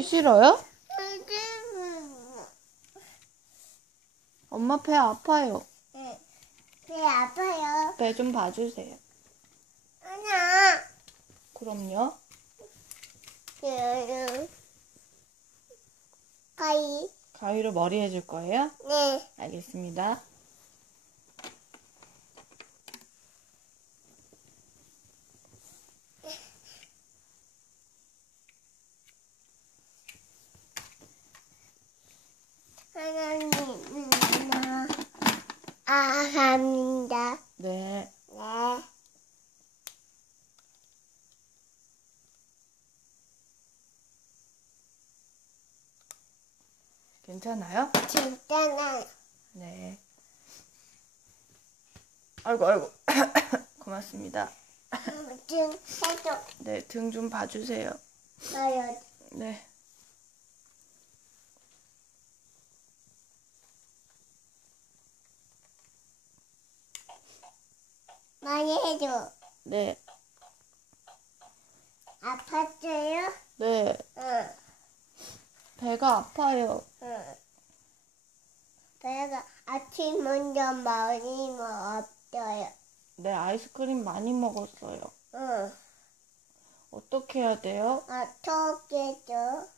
그렇게 싫어요? 엄마 배 아파요. 배 아파요. 배 좀 봐주세요. 하나, 그럼요. 둘, 가위. 가위로 머리 해줄 거예요? 네. 알겠습니다. 하나님은 아합니다. 네. 네. 괜찮아요? 진짜는 네. 아이고, 아이고. 고맙습니다. 좀 해줘. 네, 등 좀 봐주세요. 봐요. 네. 많이 해줘. 네. 아팠어요? 네. 응. 배가 아파요. 응. 배가 아침 먼저 많이 먹었어요. 네, 아이스크림 많이 먹었어요. 응. 어떻게 해야 돼요? 어떻게 줘?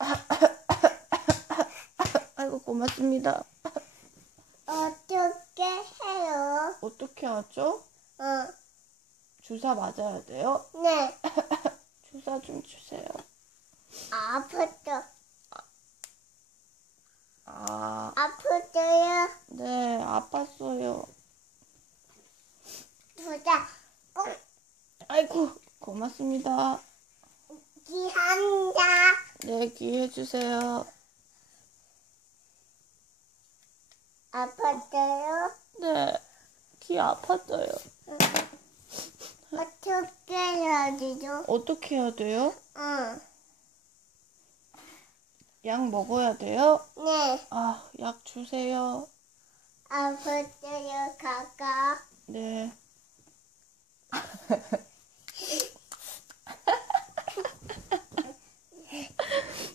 아이고, 고맙습니다. 어떻게 해요? 어떻게 하죠? 응. 주사 맞아야 돼요? 네. 주사 좀 주세요. 아팠어. 아, 아팠어요? 네, 아팠어요. 두자. 꼭 아이고, 고맙습니다. 기한다. 네, 기회 주세요. 아팠어요? 네, 귀 아팠어요. 어떻게 해야 되죠? 어떻게 해야 돼요? 응. 약 먹어야 돼요? 네. 아, 약 주세요. 아팠어요, 가가. 네.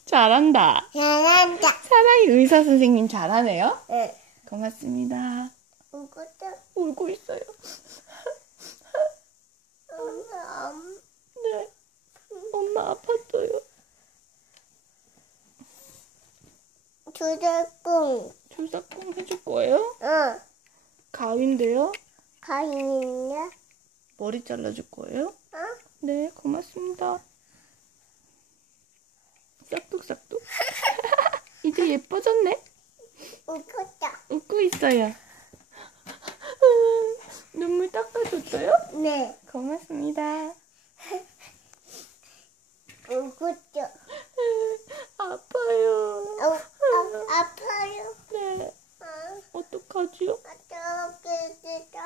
잘한다. 잘한다. 사랑이 의사 선생님 잘하네요. 응. 고맙습니다. 이것도 울고 있어요. 엄마, 엄마. 네. 엄마 아팠어요. 두들꿍. 주사 꼭 해줄 거예요? 응. 가위인데요. 가인이냐? 머리 잘라줄 거예요? 응? 네, 고맙습니다. 싹둑싹둑. 이제 예뻐졌네. 웃었다. 웃고 있어요. 눈물 닦아줬어요? 네. 고맙습니다. 웃었죠. 아파요. 어, 아, 아파요. 네, 어, 어떡하지요? 어떻게 되죠?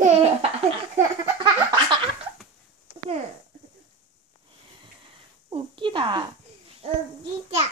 웃 기다. 웃기자.